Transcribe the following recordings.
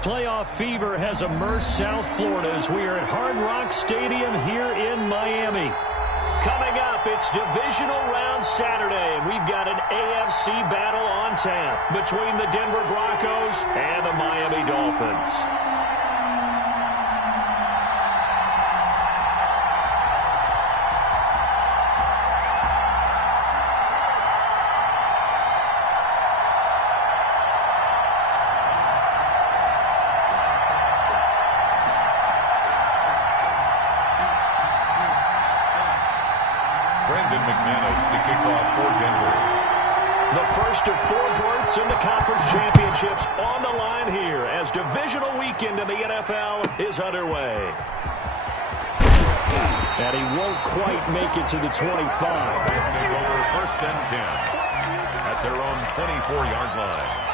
Playoff fever has immersed South Florida as we are at Hard Rock Stadium here in Miami. Coming up, it's divisional round Saturday, and we've got an AFC battle on tap between the Denver Broncos and the Miami Dolphins. First of 4 berths in the conference championships on the line here as divisional weekend in the NFL is underway. And he won't quite make it to the 25. Over first and 10 at their own 24-yard line.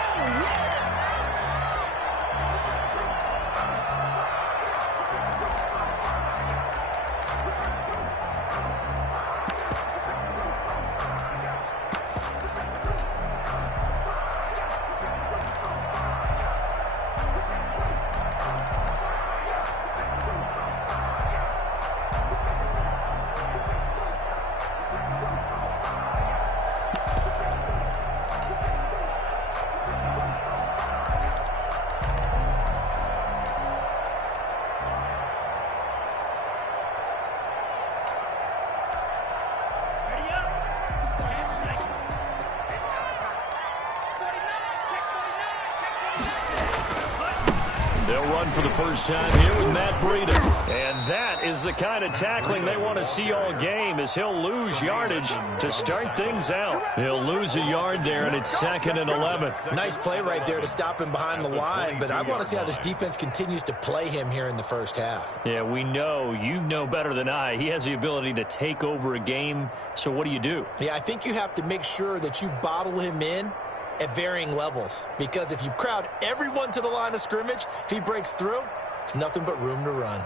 They'll run for the first time here with Matt Breida. And that is the kind of tackling they want to see all game, as he'll lose yardage to start things out. He'll lose a yard there, and it's 2nd and 11. Nice play right there to stop him behind the line, but I want to see how this defense continues to play him here in the first half. Yeah, we know, you know better than I, he has the ability to take over a game. So what do? Yeah, I think you have to make sure that you bottle him in at varying levels, because if you crowd everyone to the line of scrimmage, if he breaks through, there's nothing but room to run.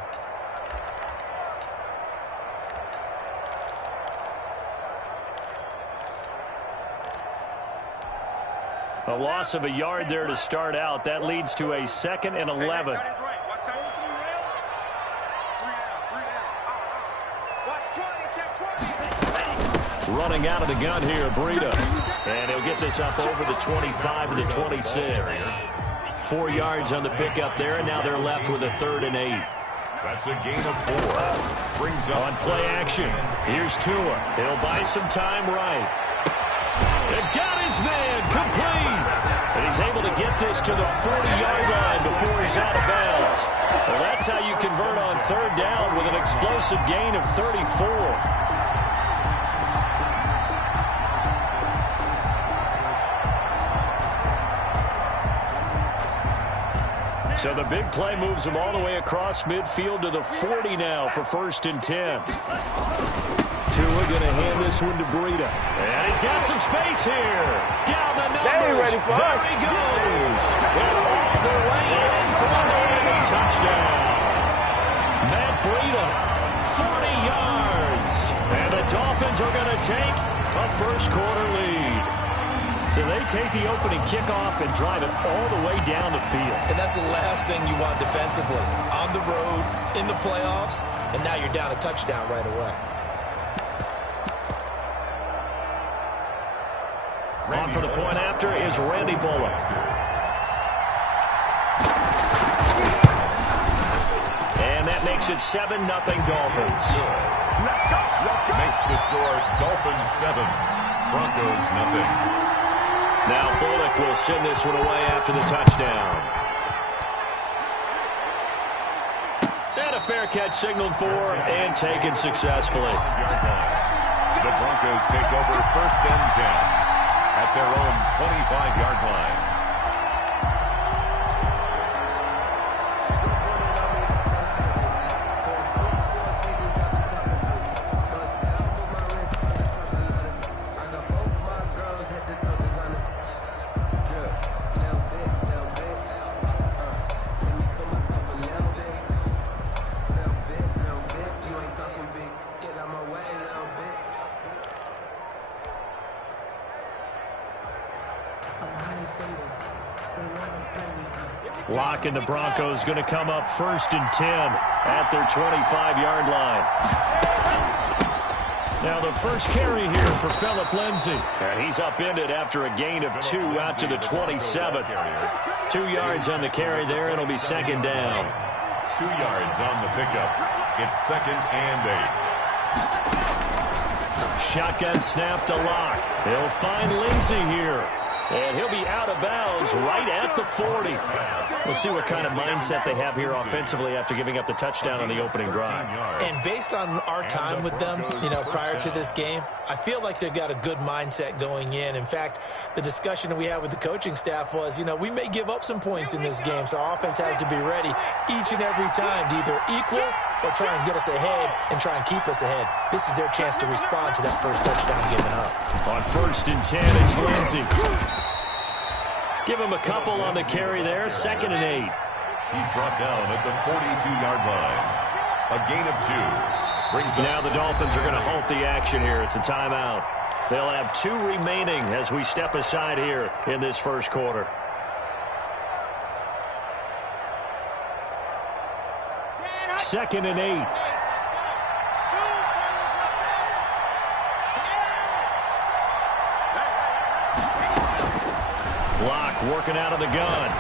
A loss of a yard there to start out. That leads to a 2nd and 11. Running out of the gun here, Breida. And he'll get this up over the 25 to the 26. 4 yards on the pickup there, and now they're left with a 3rd and 8. That's a gain of 4. Brings up on play action. Here's Tua. He'll buy some time right. And got his man complete. And he's able to get this to the 40-yard line before he's out of bounds. Well, that's how you convert on 3rd down with an explosive gain of 34. So the big play moves him all the way across midfield to the 40 now for 1st and 10. Tua going to hand this one to Breida. And he's got some space here. Down the numbers. There he goes. And all the way in for the Miami touchdown. Matt Breida, 40 yards. And the Dolphins are going to take a first-quarter lead. So they take the opening kickoff and drive it all the way down the field. And that's the last thing you want defensively. On the road, in the playoffs, and now you're down a touchdown right away. On for the point after is Randy Bullock. And that makes it 7-0 Dolphins. Makes the score Dolphins 7, Broncos 0. Now Bullock will send this one away after the touchdown. And a fair catch signaled for and taken successfully. The Broncos take over 1st and 10 at their own 25-yard line. Favorite. Locke and the Broncos going to come up 1st and 10 at their 25-yard line. Now the first carry here for Phillip Lindsay. And he's upended after a gain of 2 out to the 27. 2 yards on the carry there. It'll be 2nd down. 2 yards on the pickup. It's 2nd and 8. Shotgun snap to Locke. He'll find Lindsay here. And he'll be out of bounds right at the 40. We'll see what kind of mindset they have here offensively after giving up the touchdown on the opening drive. And based on our time with them, prior to this game, I feel like they've got a good mindset going in. In fact, the discussion that we had with the coaching staff was, we may give up some points in this game, so our offense has to be ready each and every time to either equal or try and get us ahead and try and keep us ahead. This is their chance to respond to that first touchdown given up. On 1st and 10, it's Lindsay. Give him a couple on the carry there. 2nd and 8. He's brought down at the 42-yard line. A gain of 2. Now the Dolphins are going to halt the action here. It's a timeout. They'll have 2 remaining as we step aside here in this first quarter. Second and 8. Locke working out of the gun.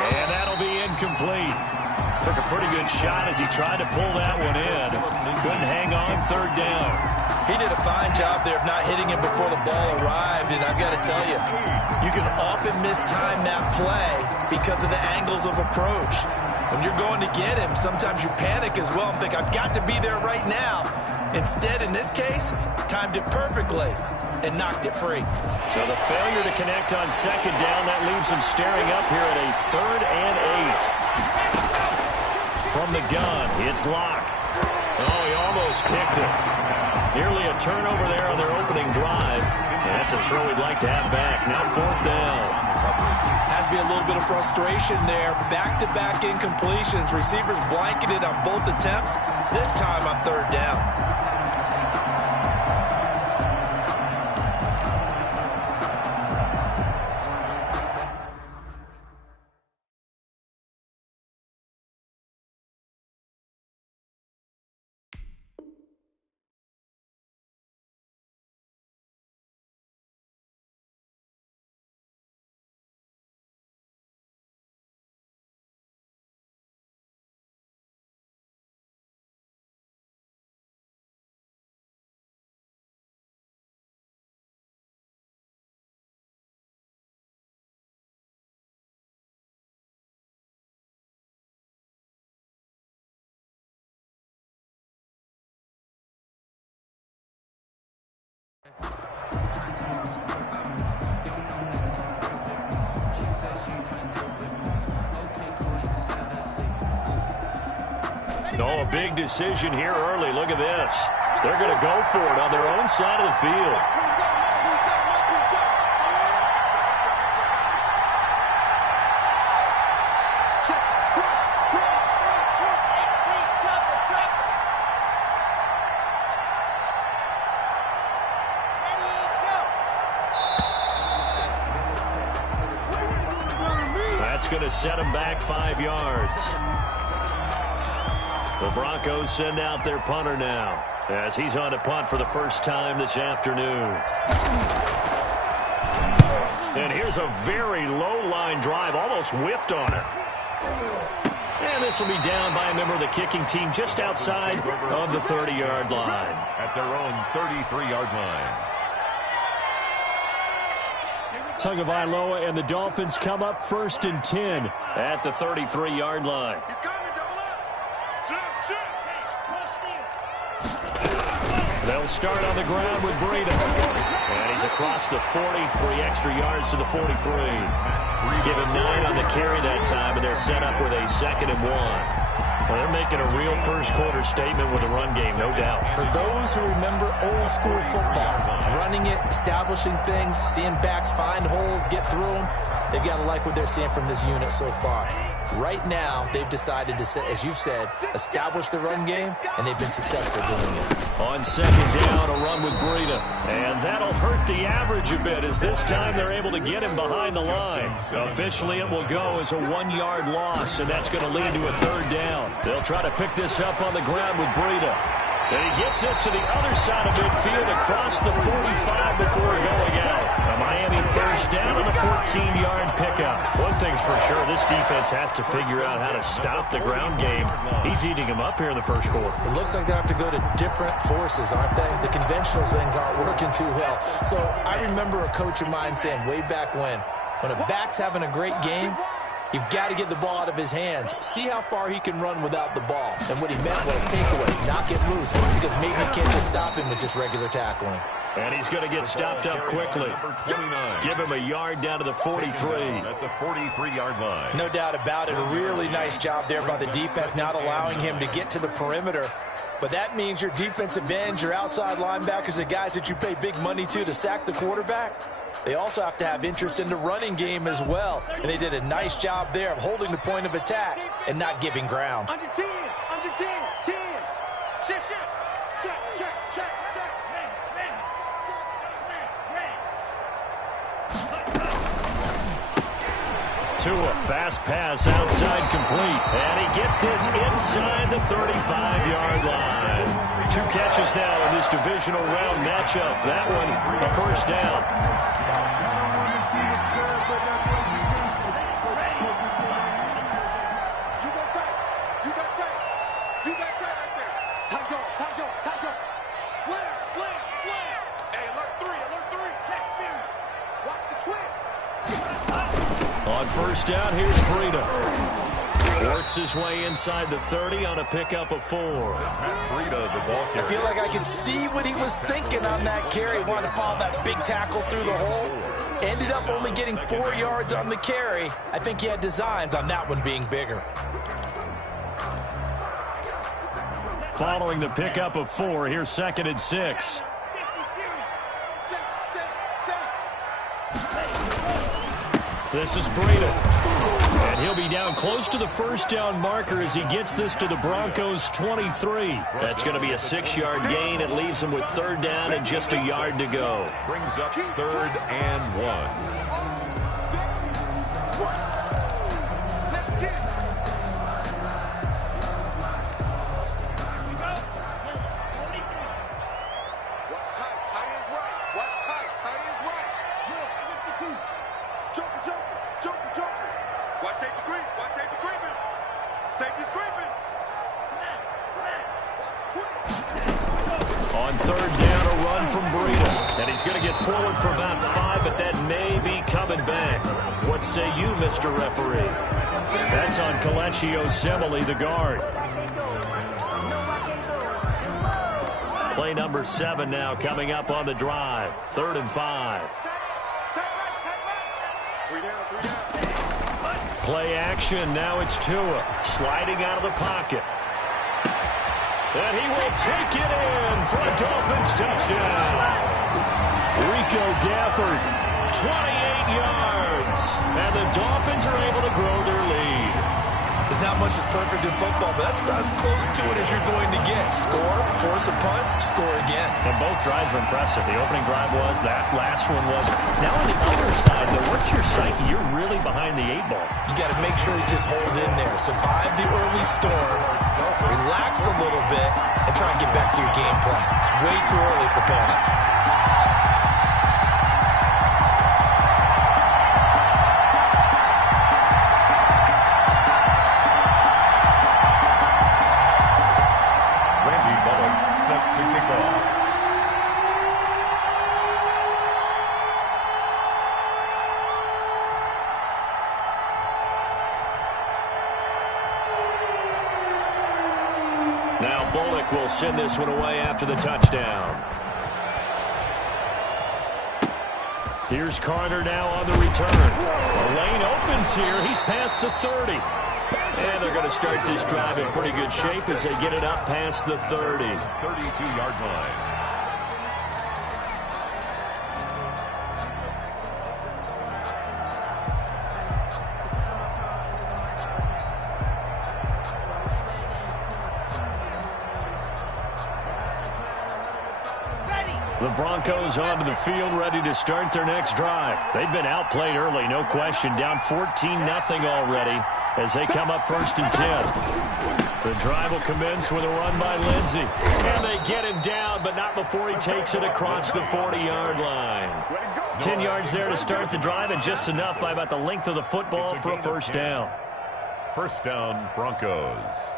And that'll be incomplete. Took a pretty good shot as he tried to pull that one in. Couldn't hang on 3rd down. He did a fine job there of not hitting him before the ball arrived, and I've got to tell you, you can often mistime that play because of the angles of approach. When you're going to get him, sometimes you panic as well and think, I've got to be there right now. Instead, in this case, timed it perfectly and knocked it free. So the failure to connect on 2nd down, that leaves him staring up here at a 3rd and 8. From the gun, it's Locke. Oh, he almost picked it. Nearly a turnover there on their opening drive. And that's a throw he'd like to have back. Now 4th down. Has to be a little bit of frustration there. Back-to-back incompletions. Receivers blanketed on both attempts. This time on 3rd down. Oh, a big decision here early. Look at this. They're going to go for it on their own side of the field. That's going to set him back 5 yards. The Broncos send out their punter now as he's on to punt for the first time this afternoon. And here's a very low-line drive, almost whiffed on it. And this will be down by a member of the kicking team just outside of the 30-yard line. At their own 33-yard line. Tagovailoa and the Dolphins come up 1st and 10 at the 33-yard line. They'll start on the ground with Breida. And he's across the 40, 3 extra yards to the 43. Give him 9 on the carry that time, and they're set up with a 2nd and 1. Well, they're making a real first-quarter statement with a run game, no doubt. For those who remember old-school football, running it, establishing things, seeing backs find holes, get through them, they've got to like what they're seeing from this unit so far. Right now, they've decided to, as you've said, establish the run game, and they've been successful doing it. On second down, a run with Breida. And that'll hurt the average a bit, as this time they're able to get him behind the line. Officially, it will go as a 1-yard loss, and that's going to lead to a third down. They'll try to pick this up on the ground with Breida. And he gets this to the other side of midfield across the 45 before going out. A Miami first down on a 14-yard pickup. One thing's for sure, this defense has to figure out how to stop the ground game. He's eating him up here in the first quarter. It looks like they have to go to different forces, aren't they? The conventional things aren't working too well. So I remember a coach of mine saying way back when a back's having a great game, you've got to get the ball out of his hands. See how far he can run without the ball. And what he meant was takeaways, not get loose, because maybe you can't just stop him with just regular tackling. And he's going to get stopped up quickly. Give him a yard down to the 43. At the 43-yard line. No doubt about it. A really nice job there by the defense, not allowing him to get to the perimeter. But that means your defensive ends, your outside linebackers, the guys that you pay big money to sack the quarterback, they also have to have interest in the running game as well. And they did a nice job there of holding the point of attack and not giving ground. Under 10, under 10, 10. Shift, check, check, check. Tua, fast pass outside complete. And he gets this inside the 35-yard line. 2 catches now in this divisional round matchup. That one, a first down. You got tight right there. Tight go. Slam. Hey, alert 3. Watch the twins. On first down, here's Breida. Works his way inside the 30 on a pickup of 4. Breida, the ball carrier. I feel like I can see what he was thinking on that carry. Wanted to follow that big tackle through the hole. Ended up only getting 4 yards on the carry. I think he had designs on that one being bigger. Following the pickup of 4, here's 2nd and 6. This is Breida. And he'll be down close to the first down marker as he gets this to the Broncos' 23. That's going to be a 6-yard gain. It leaves him with third down and just a yard to go. Brings up 3rd and 1. On third down, a run from Breida. And he's going to get forward for about 5, but that may be coming back. What say you, Mr. Referee? That's on Kelechi Osemele, the guard. Play number 7 now coming up on the drive. 3rd and 5. Play action. Now it's Tua sliding out of the pocket. And he will take it in for a Dolphins touchdown. Rico Gafford, 28 yards. And the Dolphins are able to grow their lead. There's not much that's perfect in football, but that's about as close to it as you're going to get. Score, force a punt, score again. And both drives were impressive. The opening drive was, that last one was. Now on the other side, though, what's your psyche? You're really behind the 8 ball. You got to make sure you just hold in there. Survive the early storm, relax a little bit, and try and get back to your game plan. It's way too early for panic. Now Bullock will send this one away after the touchdown. Here's Carter now on the return. The lane opens here. He's past the 30. And they're going to start this drive in pretty good shape as they get it up past the 30. 32-yard line. The Broncos onto the field, ready to start their next drive. They've been outplayed early, no question. Down 14-0 already as they come up 1st and 10. The drive will commence with a run by Lindsey. And they get him down, but not before he takes it across the 40-yard line. 10 yards there to start the drive, and just enough by about the length of the football for a first down. First down, Broncos.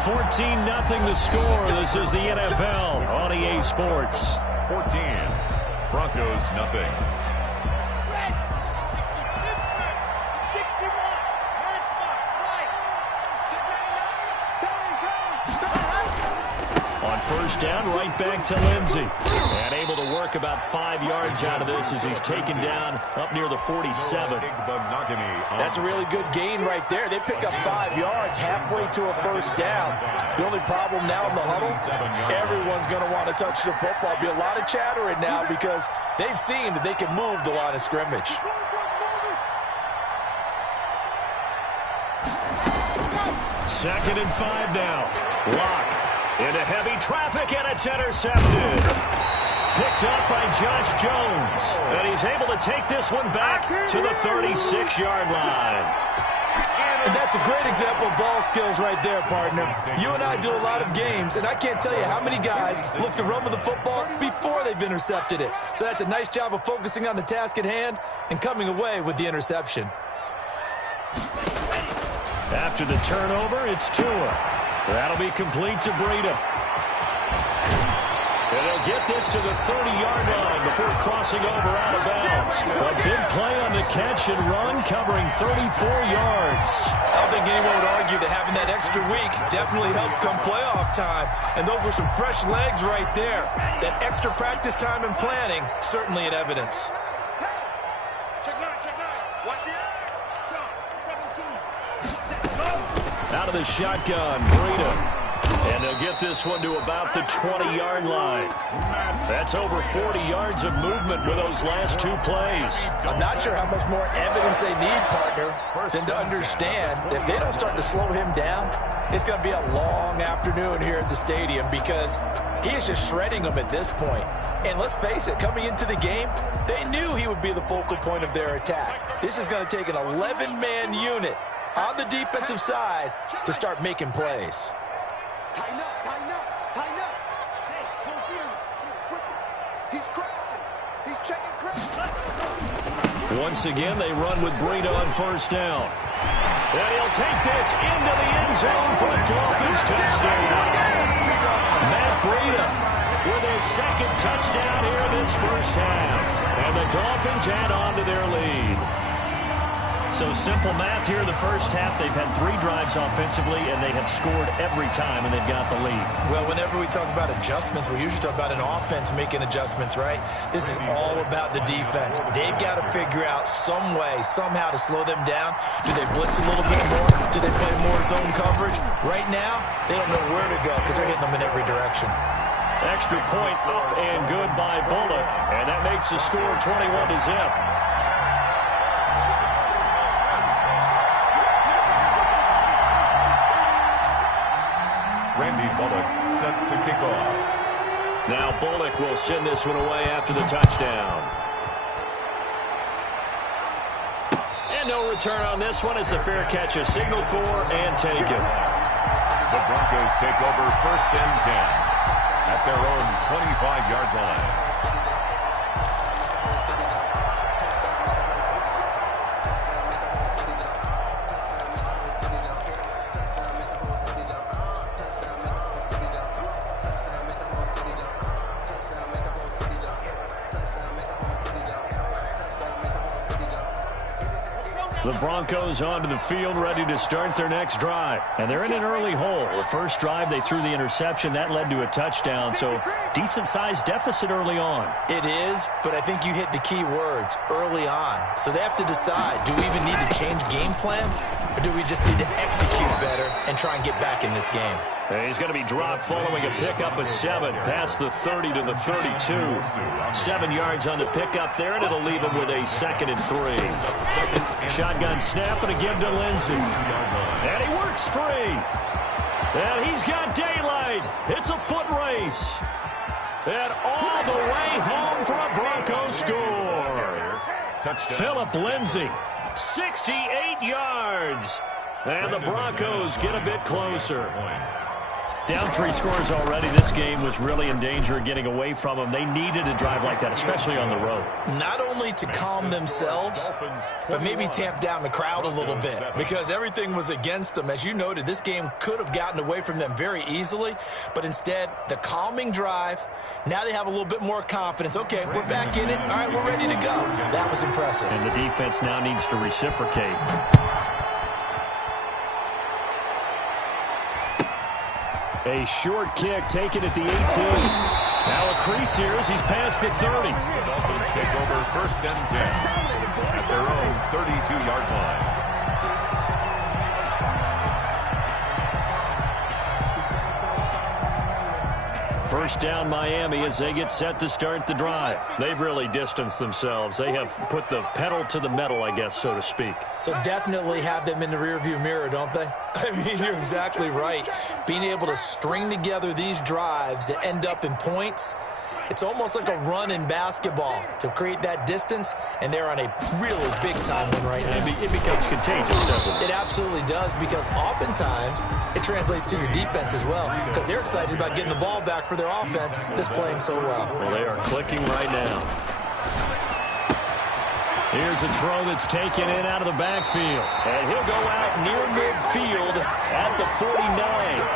14-0 the score. This is the NFL on EA Sports. 14. Broncos, nothing. On first down, right back to Lindsey. And able to work about 5 yards out of this as he's taken down up near the 47. That's a really good gain right there. They pick up 5 yards halfway to a first down. The only problem now in the huddle, everyone's going to want to touch the football. Be a lot of chattering now because they've seen that they can move the line of scrimmage. Second and 5 now. Lock into heavy traffic, and it's intercepted. Picked up by Josh Jones. And he's able to take this one back to the 36-yard line. And that's a great example of ball skills right there, partner. You and I do a lot of games, and I can't tell you how many guys look to run with the football before they've intercepted it. So that's a nice job of focusing on the task at hand and coming away with the interception. After the turnover, it's Tua. That'll be complete to Breida. And they'll get this to the 30-yard line before crossing over out of bounds. A big play on the catch and run, covering 34 yards. I don't think anyone would argue that having that extra week definitely helps come playoff time. And those were some fresh legs right there. That extra practice time and planning, certainly in evidence. Out of the shotgun, Breida. And they'll get this one to about the 20-yard line. That's over 40 yards of movement with those last 2 plays. I'm not sure how much more evidence they need, partner, than to understand that if they don't start to slow him down, it's going to be a long afternoon here at the stadium because he is just shredding them at this point. And let's face it, coming into the game, they knew he would be the focal point of their attack. This is going to take an 11-man unit on the defensive side to start making plays. Tighten up, tighten up, tighten up. Hey, full field. Switch it. He's crashing. He's checking crash. Once again, they run with Breida on first down. And he'll take this into the end zone for a Dolphins touchdown. Matt Breida with his second touchdown here in this first half. And the Dolphins add on to their lead. So simple math here in the first half. They've had 3 drives offensively, and they have scored every time, and they've got the lead. Well, whenever we talk about adjustments, we usually talk about an offense making adjustments, right? This is all about the defense. They've got to figure out some way, somehow to slow them down. Do they blitz a little bit more? Do they play more zone coverage? Right now, they don't know where to go because they're hitting them in every direction. Extra point up and good by Bullock, and that makes the score 21-0. Randy Bullock set to kick off. Now Bullock will send this one away after the touchdown. And no return on this one. It's a fair catch, a signal for and taken. The Broncos take over 1st and 10 at their own 25-yard line. The Broncos onto the field, ready to start their next drive. And they're in an early hole. The first drive, they threw the interception. That led to a touchdown, so decent-sized deficit early on. It is, but I think you hit the key words, early on. So they have to decide, do we even need to change game plan, or do we just need to execute better and try and get back in this game? And he's going to be dropped following a pickup of 7 past the 30 to the 32. 7 yards on the pickup there, and it'll leave him with a 2nd and 3. Shotgun snap and a give to Lindsey. And he works free. And he's got daylight. It's a foot race. And all the way home for a Broncos score. Phillip Lindsey, 68 yards. And the Broncos get a bit closer. Down 3 scores already. This game was really in danger of getting away from them. They needed a drive like that, especially on the road. Not only to calm themselves, but maybe tamp down the crowd a little bit because everything was against them. As you noted, this game could have gotten away from them very easily, but instead, the calming drive, now they have a little bit more confidence. Okay, we're back in it. All right, we're ready to go. That was impressive. And the defense now needs to reciprocate. A short kick taken at the 18. Now a crease here as he's past the 30. The Dolphins take over 1st and 10 at their own 32-yard line. First down Miami as they get set to start the drive. They've really distanced themselves. They have put the pedal to the metal, I guess, so to speak. So definitely have them in the rearview mirror, don't they? I mean, you're exactly right. Being able to string together these drives that end up in points, it's almost like a run in basketball to create that distance, and they're on a really big-time one right now. It becomes contagious, doesn't it? It absolutely does, because oftentimes it translates to your defense as well, because they're excited about getting the ball back for their offense that's playing so well. Well, they are clicking right now. Here's a throw that's taken in out of the backfield. And he'll go out near midfield at the 49.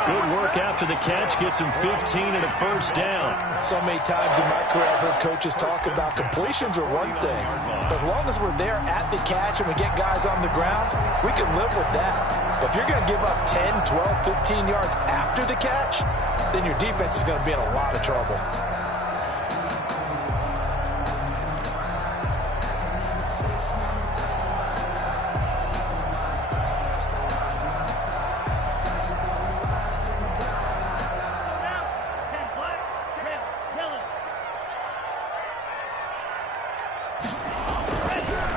Good work after the catch. Gets him 15 and a first down. So many times in my career I've heard coaches talk about completions are one thing. But as long as we're there at the catch and we get guys on the ground, we can live with that. But if you're going to give up 10, 12, 15 yards after the catch, then your defense is going to be in a lot of trouble.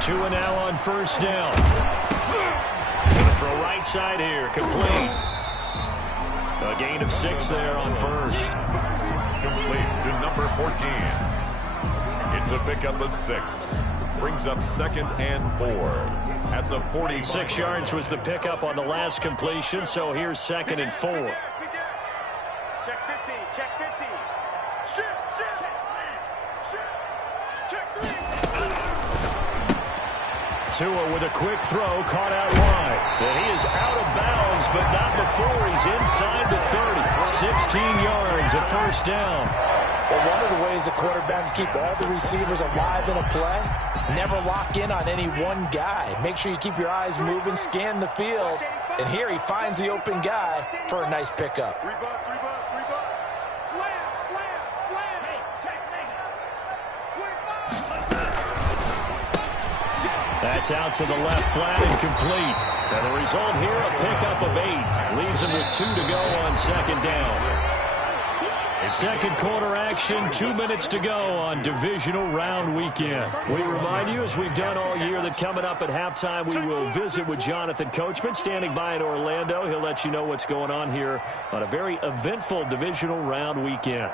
Two and now on first down. Going to throw right side here. Complete. A gain of 6 there on first. Complete to number 14. It's a pickup of 6. Brings up 2nd and 4 at the 40. 6 yards was the pickup on the last completion, so here's 2nd and 4. Check 50, check 50. Shoot, shoot, shoot. Check 3. Tua with a quick throw, caught out wide. And he is out of bounds, but not before he's inside the 30. 16 yards, a first down. Well, one of the ways the quarterbacks keep all the receivers alive in a play, never lock in on any one guy. Make sure you keep your eyes moving, scan the field, and here he finds the open guy for a nice pickup. Slam, slam, slam. Hey, technique. 25. That's out to the left, flat and complete. And the result here, a pickup of 8. Leaves him with 2 to go on second down. Second quarter action, 2 minutes to go on divisional round weekend. We remind you, as we've done all year, that coming up at halftime, we will visit with Jonathan Coachman, standing by in Orlando. He'll let you know what's going on here on a very eventful divisional round weekend.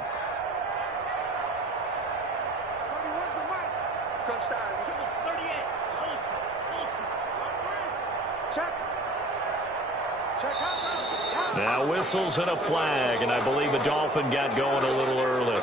Now whistles and a flag, and I believe a Dolphin got going a little early.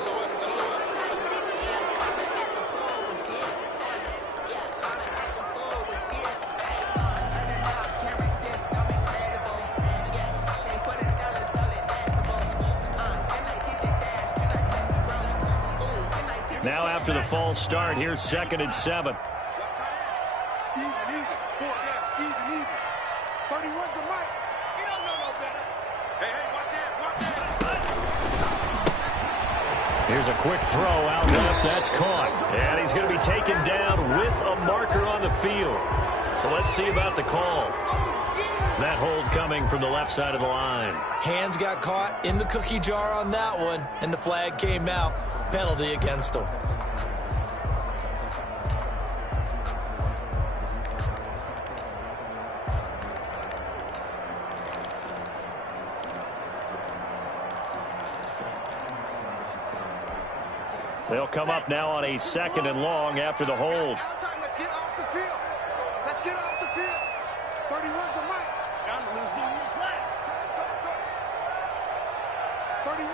Now after the false start, here's 2nd and 7. Even. 31's the mic. He don't know no better. Hey, watch that. Here's a quick throw out left. That's caught. And he's going to be taken down with a marker on the field. So let's see about the call. That hold coming from the left side of the line. Hands got caught in the cookie jar on that one, and the flag came out. Penalty against them. They'll come up now on a 2nd and long after the hold. Let's get off the field. Let's get off the field. 31's the mic. I'm losing. Go. 31.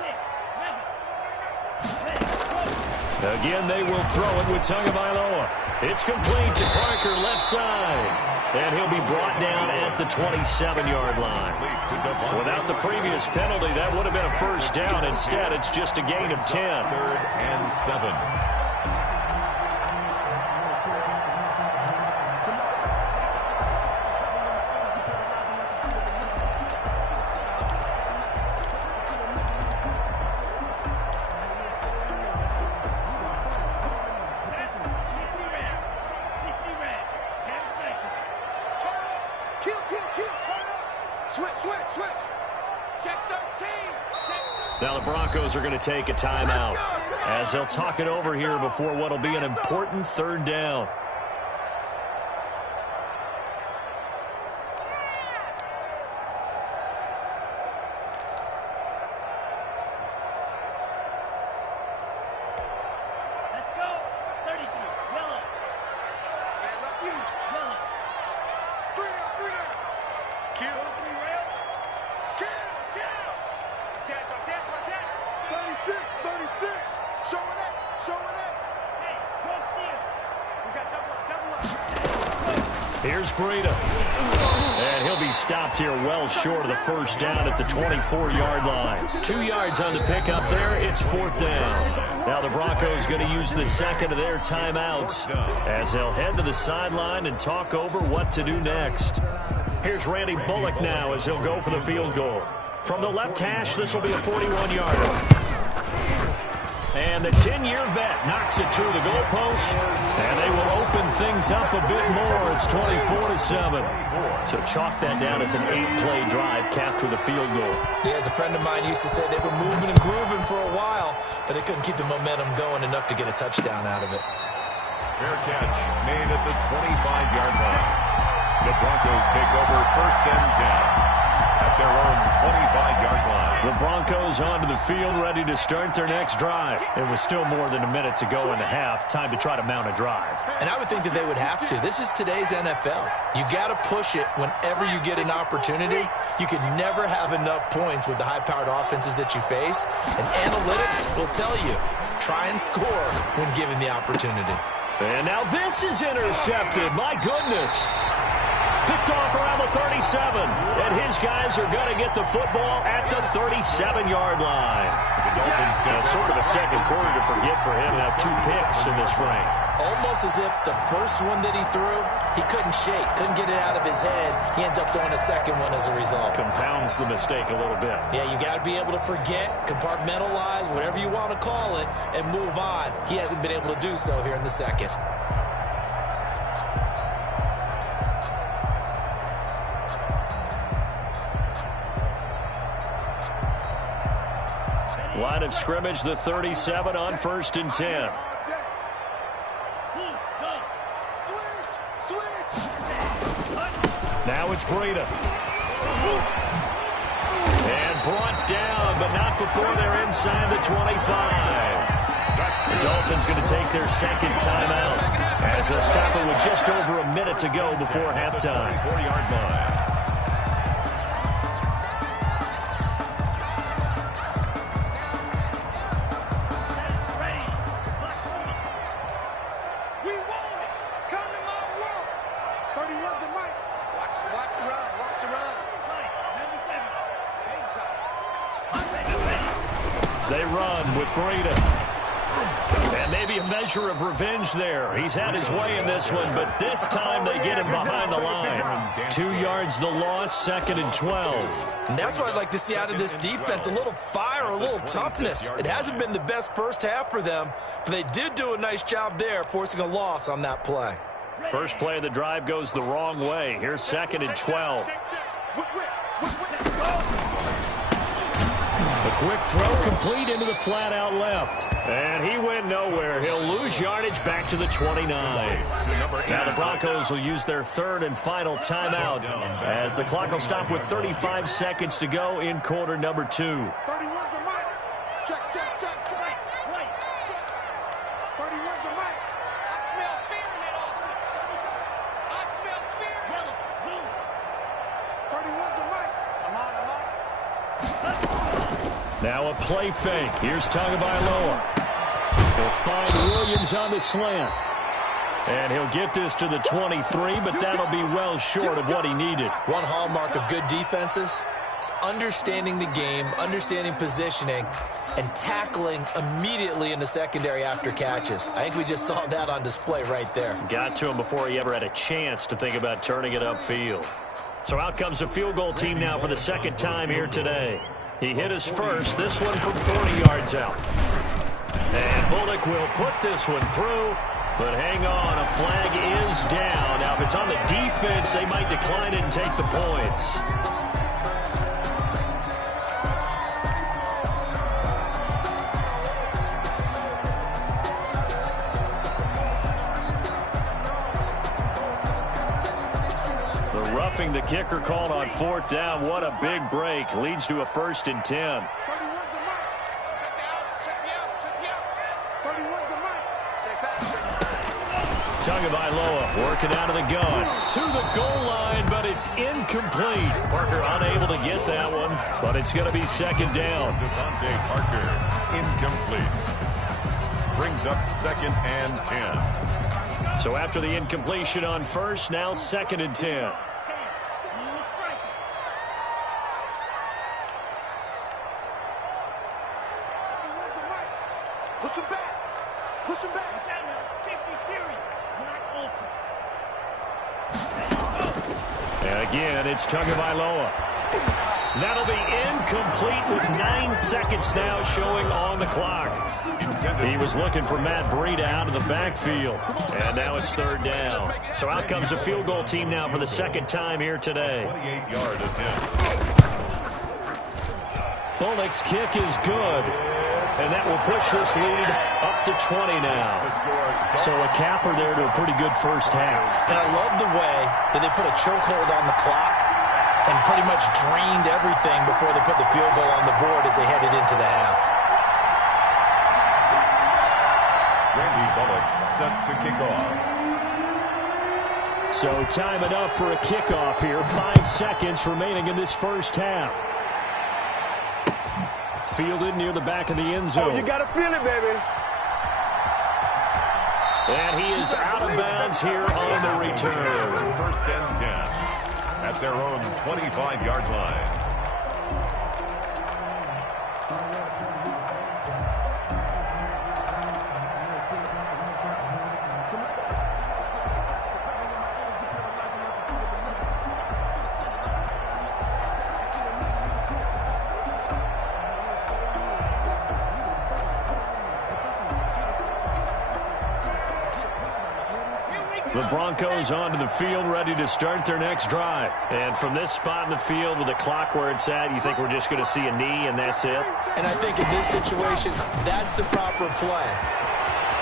Again, they will throw it with Tagovailoa. It's complete to Parker, left side. And he'll be brought down at the 27-yard line. Without the previous penalty, that would have been a first down. Instead, it's just a gain of 10. 3rd and 7. Now the Broncos are going to take a timeout as they'll talk it over here before what will be an important 3rd down. Let's go. 33. Yellow. Bring it. Kill. 36. Showing up. Hey, go steal. We got double up. Here's Breida. And he'll be stopped here well short of the first down at the 24-yard line. 2 yards on the pickup there. It's 4th down. Now the Broncos going to use the 2nd of their timeouts as they'll head to the sideline and talk over what to do next. Here's Randy Bullock now as he'll go for the field goal. From the left hash, this will be a 41-yarder. And the 10-year vet knocks it through the goalpost, and they will open things up a bit more. It's 24-7. So chalk that down as an 8-play drive capped with a field goal. Yeah, as a friend of mine used to say, they were moving and grooving for a while, but they couldn't keep the momentum going enough to get a touchdown out of it. Fair catch made at the 25-yard line. The Broncos take over 1st and 10 at their own 25-yard line. The Broncos onto the field, ready to start their next drive. It was still more than a minute to go in the half. Time to try to mount a drive. And I would think that they would have to. This is today's NFL. You got to push it whenever you get an opportunity. You can never have enough points with the high-powered offenses that you face. And analytics will tell you, try and score when given the opportunity. And now this is intercepted. My goodness. Picked off around the 37, and his guys are going to get the football at the 37-yard line. Sort of a second quarter to forget for him. Now 2 picks in this frame. Almost as if the first one that he threw, he couldn't shake, couldn't get it out of his head. He ends up throwing a second one as a result. Compounds the mistake a little bit. Yeah, you got to be able to forget, compartmentalize, whatever you want to call it, and move on. He hasn't been able to do so here in the second. Line of scrimmage, the 37 on 1st and 10. Now it's Breida. And brought down, but not before they're inside the 25. The Dolphins going to take their 2nd timeout as they'll stop it with just over a minute to go before halftime. 40-yard line. They run with Breida. And maybe a measure of revenge there. He's had his way in this one, but this time they get him behind the line. 2 yards the loss, 2nd and 12. And that's what I'd like to see out of this defense, a little fire, a little toughness. It hasn't been the best first half for them, but they did do a nice job there, forcing a loss on that play. First play of the drive goes the wrong way. Here's 2nd and 12. A quick throw complete into the flat out left. And he went nowhere. He'll lose yardage back to the 29. Now the Broncos will use their third and final timeout as the clock will stop with 35 seconds to go in quarter number 2. 31's the mic. Check, check, check, check. 31's the mic. I smell fear in that offense. I smell fear. Yellow, blue. 31's the mic. I'm on. Now a play fake. Here's Tagovailoa. He'll find Williams on the slant. And he'll get this to the 23, but that'll be well short of what he needed. One hallmark of good defenses is understanding the game, understanding positioning, and tackling immediately in the secondary after catches. I think we just saw that on display right there. Got to him before he ever had a chance to think about turning it upfield. So out comes a field goal team now for the second time here today. He hit his first, this one from 40 yards out. And Bullock will put this one through, but hang on, a flag is down. Now, if it's on the defense, they might decline it and take the points. Roughing the kicker called on fourth down. What a big break. Leads to a 1st and 10. 31's the mic. Check me out. 31's the mic. Check faster. Tagovailoa working out of the gun. To the goal line, but it's incomplete. Parker unable to get that one, but it's going to be second down. Devontae Parker, incomplete. Brings up 2nd and 10. So after the incompletion on first, now 2nd and 10. Push him back. Push him back. 50 Fury. Not ultra. And again, it's Tagovailoa. That'll be incomplete with 9 seconds now showing on the clock. He was looking for Matt Breida out of the backfield. And now it's 3rd down. So out comes a field goal team now for the second time here today. 28-yard attempt. Bullock's kick is good. And that will push this lead up to 20 now. So a capper there to a pretty good first half. And I love the way that they put a chokehold on the clock and pretty much drained everything before they put the field goal on the board as they headed into the half. Randy Bullock set to kick off. So time enough for a kickoff here. 5 seconds remaining in this first half. Fielded near the back of the end zone. Oh, you got to feel it, baby. And he is out of bounds here on the return. 1st and 10 at their own 25-yard line. The Broncos onto the field, ready to start their next drive. And from this spot in the field with the clock where it's at, you think we're just going to see a knee and that's it? And I think in this situation, that's the proper play.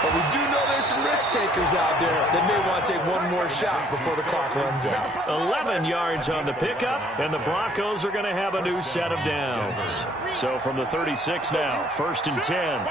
But we do know there's some risk takers out there that may want to take one more shot before the clock runs out. 11 yards on the pickup, and the Broncos are going to have a new set of downs. So from the 36 now, 1st and 10.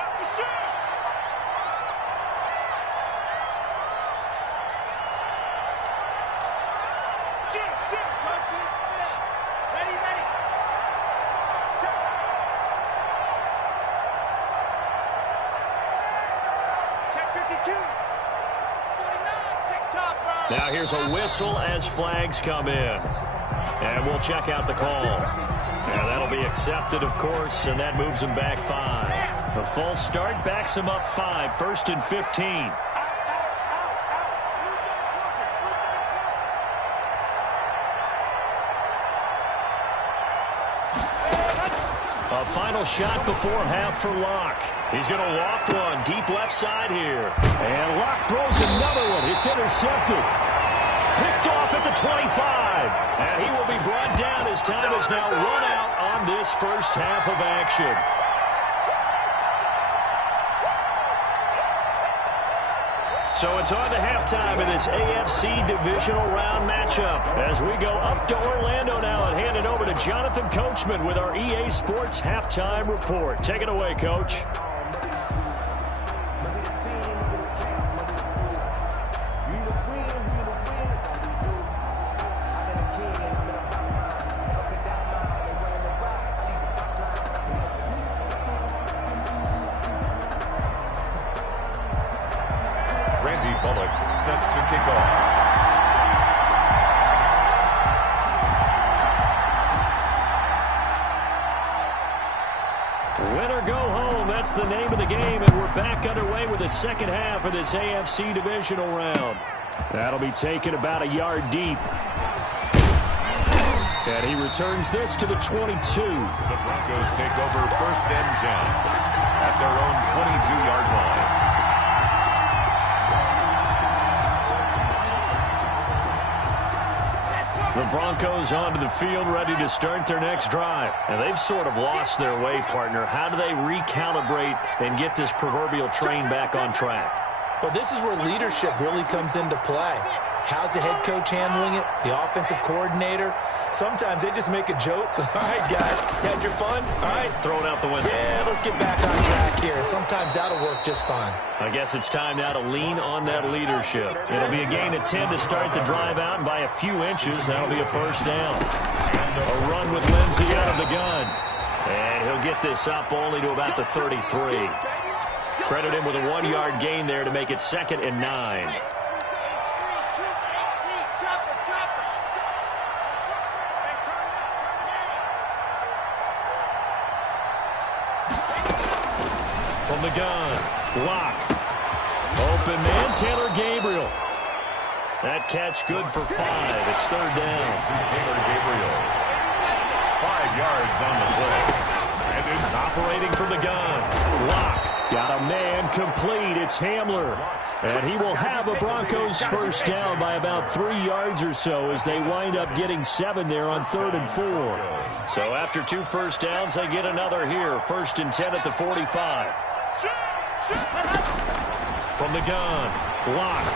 Now here's a whistle as flags come in. And we'll check out the call. And that'll be accepted, of course, and that moves him back 5. The false start backs him up 5, 1st and 15. A final shot before half for Locke. He's going to loft one deep left side here. And Locke throws another one. It's intercepted. Picked off at the 25. And he will be brought down as time has now run out on this first half of action. So it's on to halftime in this AFC divisional round matchup. As we go up to Orlando now and hand it over to Jonathan Coachman with our EA Sports halftime report. Take it away, Coach. Set to kick off. Win or go home, that's the name of the game, and we're back underway with the second half of this AFC divisional round. That'll be taken about a yard deep. And he returns this to the 22. The Broncos take over first and 10 at their own 22-yard line. The Broncos onto the field, ready to start their next drive. And they've sort of lost their way, partner. How do they recalibrate and get this proverbial train back on track? Well, this is where leadership really comes into play. How's the head coach handling it? The offensive coordinator? Sometimes they just make a joke. All right, guys, had your fun? All right. Throw it out the window. Yeah, let's get back on track here. And sometimes that'll work just fine. I guess it's time now to lean on that leadership. It'll be a gain of 10 to start the drive out, and by a few inches, that'll be a first down. A run with Lindsey out of the gun. And he'll get this up only to about the 33. Credit him with a 1-yard gain there to make it 2nd and 9. From the gun, block. Open man, Taylor Gabriel. That catch good for 5. It's 3rd down. Taylor Gabriel. 5 yards on the play. And it's operating from the gun. Block. Got a man complete. It's Hamler. And he will have a Broncos first down by about 3 yards or so as they wind up getting 7 there on 3rd and 4. So after 2 first downs, they get another here. 1st and 10 at the 45. From the gun, block.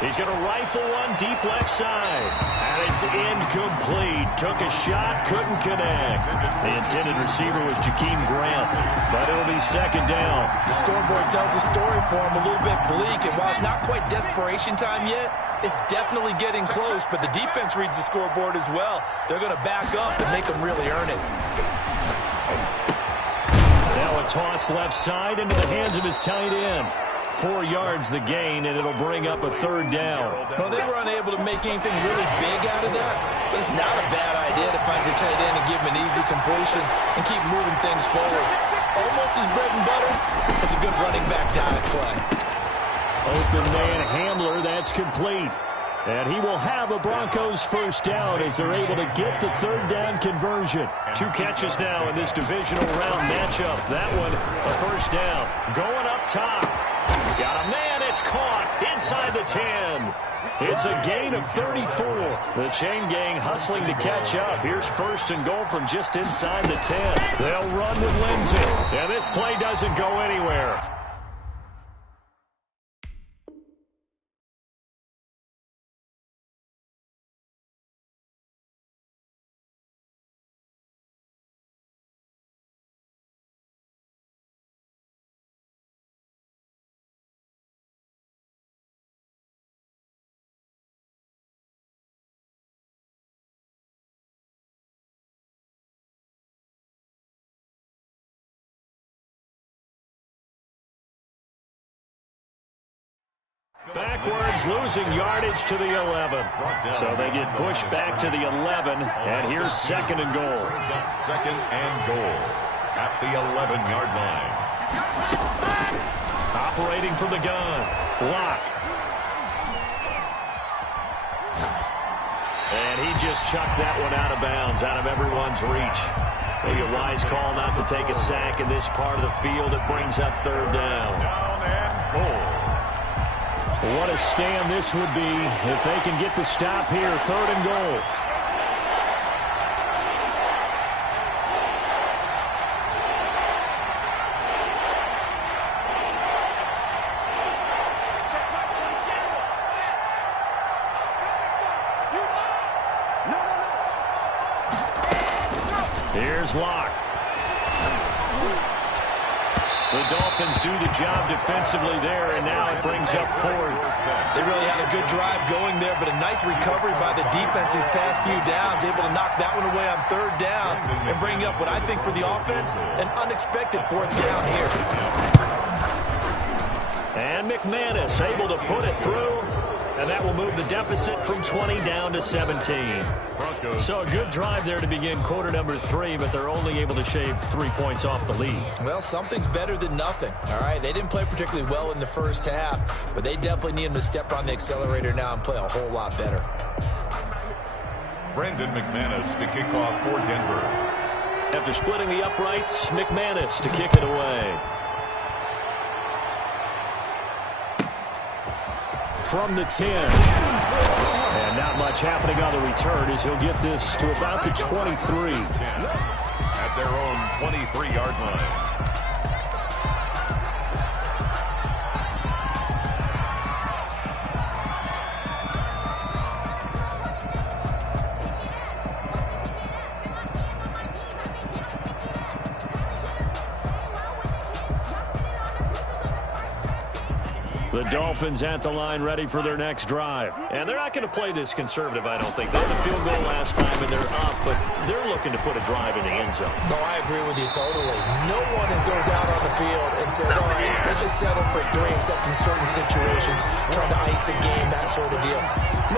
He's going to rifle one deep left side. And it's incomplete. Took a shot, couldn't connect. The intended receiver was Jakeem Grant, but it'll be 2nd down. The scoreboard tells a story for him, a little bit bleak. And while it's not quite desperation time yet, it's definitely getting close. But the defense reads the scoreboard as well. They're going to back up and make them really earn it. Now a toss left side into the hands of his tight end. 4 yards the gain, and it'll bring up a 3rd down. Well, they were unable to make anything really big out of that, but it's not a bad idea to find your tight end and give him an easy completion and keep moving things forward. Almost as bread and butter as a good running back dive play. Open man Hamler, that's complete. And he will have a Broncos first down as they're able to get the 3rd down conversion. 2 catches now in this divisional round matchup. That one, a first down. Going up top. Got a man, it's caught inside the 10. It's a gain of 34. The chain gang hustling to catch up. Here's 1st and goal from just inside the 10. They'll run with Lindsey. And this play doesn't go anywhere. Backwards, losing yardage to the 11. So they get pushed back to the 11, and here's 2nd and goal. 2nd and goal at the 11-yard line. Operating from the gun. Block. And he just chucked that one out of bounds, out of everyone's reach. Maybe a wise call not to take a sack in this part of the field. It brings up 3rd down. Down and goal. What a stand this would be if they can get the stop here. 3rd and goal. Here's Locke. The Dolphins do the job defensively there, and now it brings up 4th. They really had a good drive going there, but a nice recovery by the defense these past few downs, able to knock that one away on 3rd down and bring up what I think for the offense, an unexpected 4th down here. And McManus able to put it through, and that will move the deficit from 20 down to 17. So a good drive there to begin quarter number 3, but they're only able to shave 3 points off the lead. Well, something's better than nothing, all right? They didn't play particularly well in the first half, but they definitely need them to step on the accelerator now and play a whole lot better. Brendan McManus to kick off for Denver. After splitting the uprights, McManus to kick it away. From the 10. And not much happening on the return as he'll get this to about the 23. At their own 23-yard line. The Dolphins at the line ready for their next drive. And they're not going to play this conservative, I don't think. They had a field goal last time, and they're up, but they're looking to put a drive in the end zone. No, I agree with you totally. No one goes out on the field and says, all right, let's just settle for 3, except in certain situations, trying to ice a game, that sort of deal.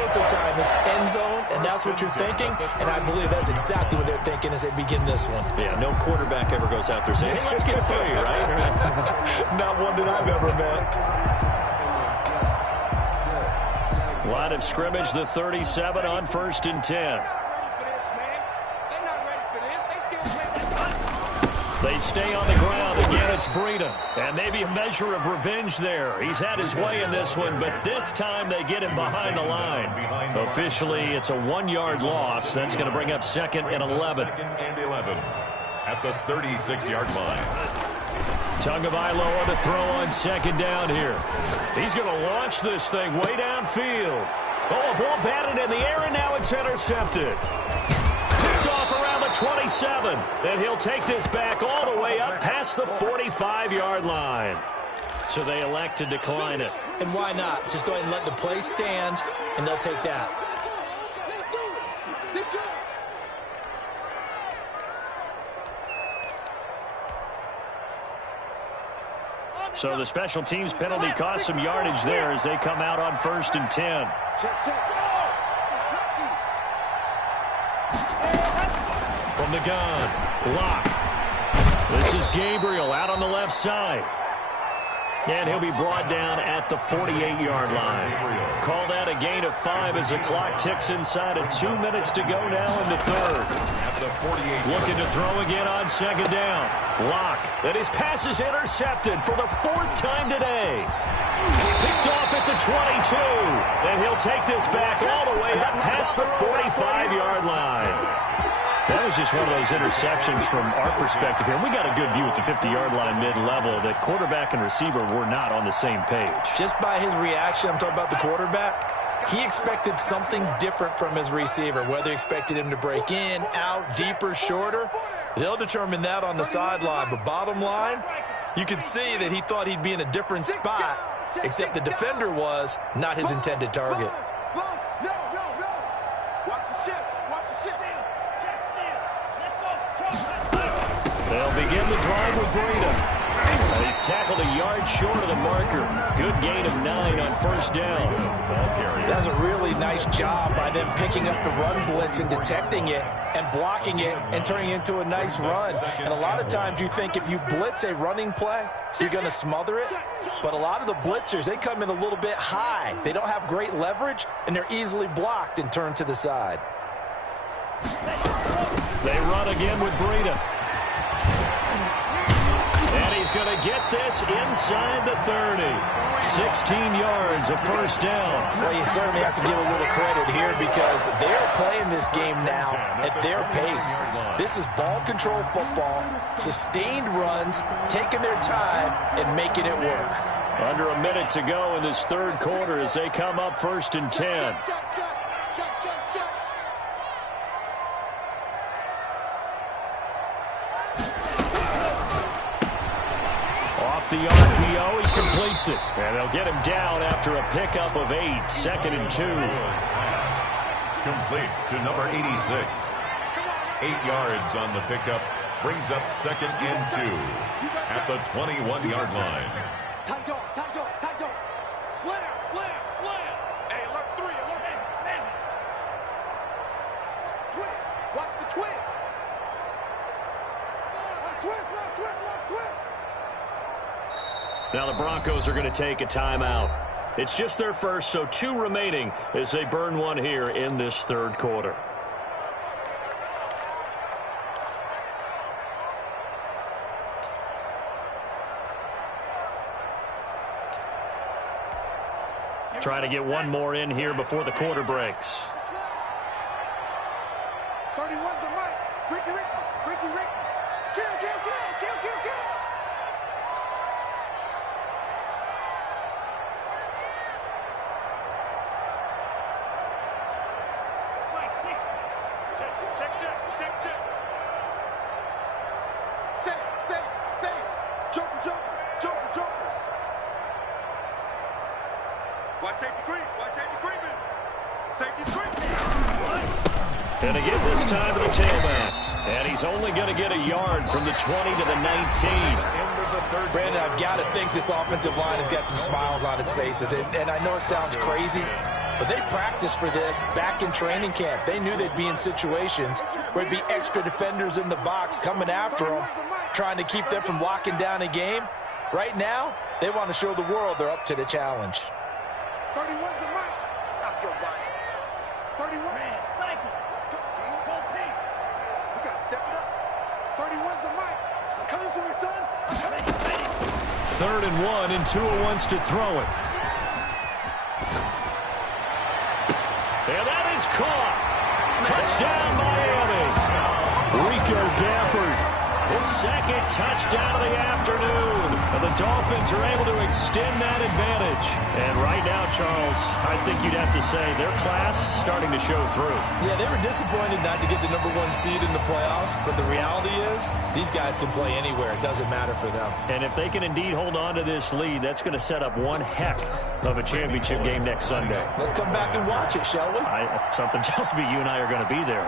Most of the time, it's end zone, and that's what you're thinking, and I believe that's exactly what they're thinking as they begin this one. Yeah, no quarterback ever goes out there saying, hey, let's get 3, right? Not one that I've ever met. Line of scrimmage, the 37 on 1st and 10. They stay on the ground. Again, it's Breida. And maybe a measure of revenge there. He's had his way in this one, but this time they get him behind the line. Officially, it's a 1-yard loss. That's going to bring up 2nd and 11. 2nd and 11 at the 36-yard line. Tagovailoa to throw on 2nd down here. He's going to launch this thing way downfield. Oh, a ball batted in the air, and now it's intercepted. Picked off around the 27, and he'll take this back all the way up past the 45-yard line. So they elect to decline it. And why not? Just go ahead and let the play stand, and they'll take that. So the special teams penalty cost some yardage there as they come out on 1st and 10. From the gun, Locke. This is Gabriel out on the left side. And he'll be brought down at the 48-yard line. Called out a gain of 5 as the clock ticks inside of 2 minutes to go now in the 3rd. At the 48. Looking to throw again on 2nd down. Locke. And his pass is intercepted for the 4th time today. Picked off at the 22. And he'll take this back all the way up past the 45-yard line. That was just one of those interceptions from our perspective here. We got a good view at the 50-yard line mid-level that quarterback and receiver were not on the same page. Just by his reaction, I'm talking about the quarterback, he expected something different from his receiver, whether he expected him to break in, out, deeper, shorter. They'll determine that on the sideline. But bottom line, you could see that he thought he'd be in a different spot, except the defender was not his intended target. They'll begin the drive with Breida. He's tackled a yard short of the marker. Good gain of 9 on 1st down. That was a really nice job by them picking up the run blitz and detecting it and blocking it and turning it into a nice run. And a lot of times you think if you blitz a running play, you're going to smother it. But a lot of the blitzers, they come in a little bit high. They don't have great leverage, and they're easily blocked and turned to the side. They run again with Breida. And he's he's going to get this inside the 30. 16 yards, a first down. Well, you certainly have to give a little credit here because they're playing this game now at their pace. This is ball control football, sustained runs, taking their time and making it work. Under a minute to go in this third quarter as they come up 1st and 10. Off the RPO, he completes it. And they'll get him down after a pickup of 8, 2nd and 2. Complete to number 86. 8 yards on the pickup. Brings up 2nd and 2 at the 21-yard line. Tight dog, tight dog, tight dog. Slam, slam, slam. Hey, alert 3, alert. Twist. Watch the twist. Twist, watch twist, watch twist. Now the Broncos are going to take a timeout. It's just their first, so 2 remaining as they burn one here in this third quarter. Trying to get one more in here before the quarter breaks. 31's the mic. Ricky. Kill. Check. Say. Joker. Watch safety creeping. Safety's creeping. And again this time to the tailback. And he's only going to get a yard from the 20 to the 19. Brandon, I've got to think this offensive line has got some smiles on its faces. And I know it sounds crazy, but they practiced for this back in training camp. They knew they'd be in situations where there'd be extra defenders in the box coming after them, trying to keep them from locking down a game. Right now, they want to show the world they're up to the challenge. 31's the mic. Stop your body. 31. Cycle. Let's go, P. Go, P. We got to step it up. 31's the mic. I'm coming for you, son. I'm coming. 3rd and 1, and Tua wants to throw it. And that is caught. Touchdown, Miami. Rico Gafford. His 2nd touchdown of the afternoon. And the Dolphins are able to extend that advantage. And right now, Charles, I think you'd have to say their class starting to show through. Yeah, they were disappointed not to get the #1 seed in the playoffs, but the reality is these guys can play anywhere. It doesn't matter for them. And if they can indeed hold on to this lead, that's going to set up one heck of a championship game next Sunday. Let's come back and watch it, shall we? Something tells me you and I are going to be there.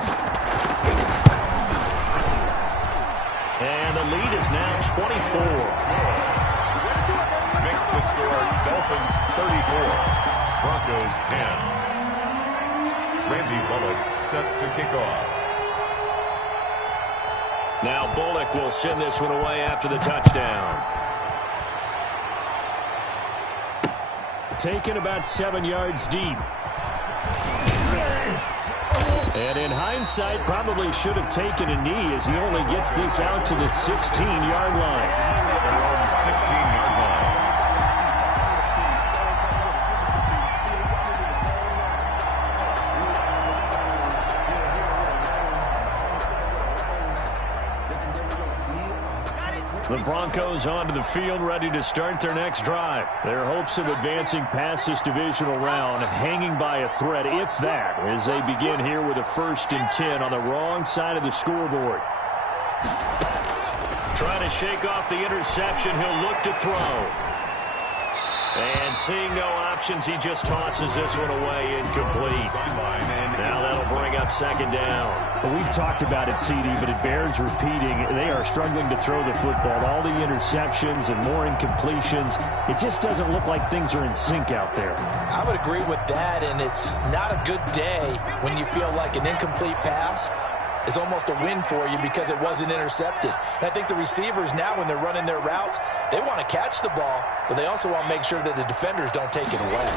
And the lead is now 24. Makes the score Dolphins 34, Broncos 10. Randy Bullock set to kick off. Now Bullock will send this one away after the touchdown. Taken about 7 yards deep. And in hindsight, probably should have taken a knee as he only gets this out to the 16-yard line. Their own 16-yard line. The Broncos onto the field, ready to start their next drive. Their hopes of advancing past this divisional round hanging by a thread, if that, as they begin here with a 1st and 10 on the wrong side of the scoreboard. Trying to shake off the interception, he'll look to throw. And seeing no options, he just tosses this one away, incomplete. Now that'll bring up 2nd down. Well, we've talked about it, CD, but it bears repeating. They are struggling to throw the football. All the interceptions and more incompletions. It just doesn't look like things are in sync out there. I would agree with that, and it's not a good day when you feel like an incomplete pass is almost a win for you because it wasn't intercepted. And I think the receivers now, when they're running their routes, they want to catch the ball, but they also want to make sure that the defenders don't take it away.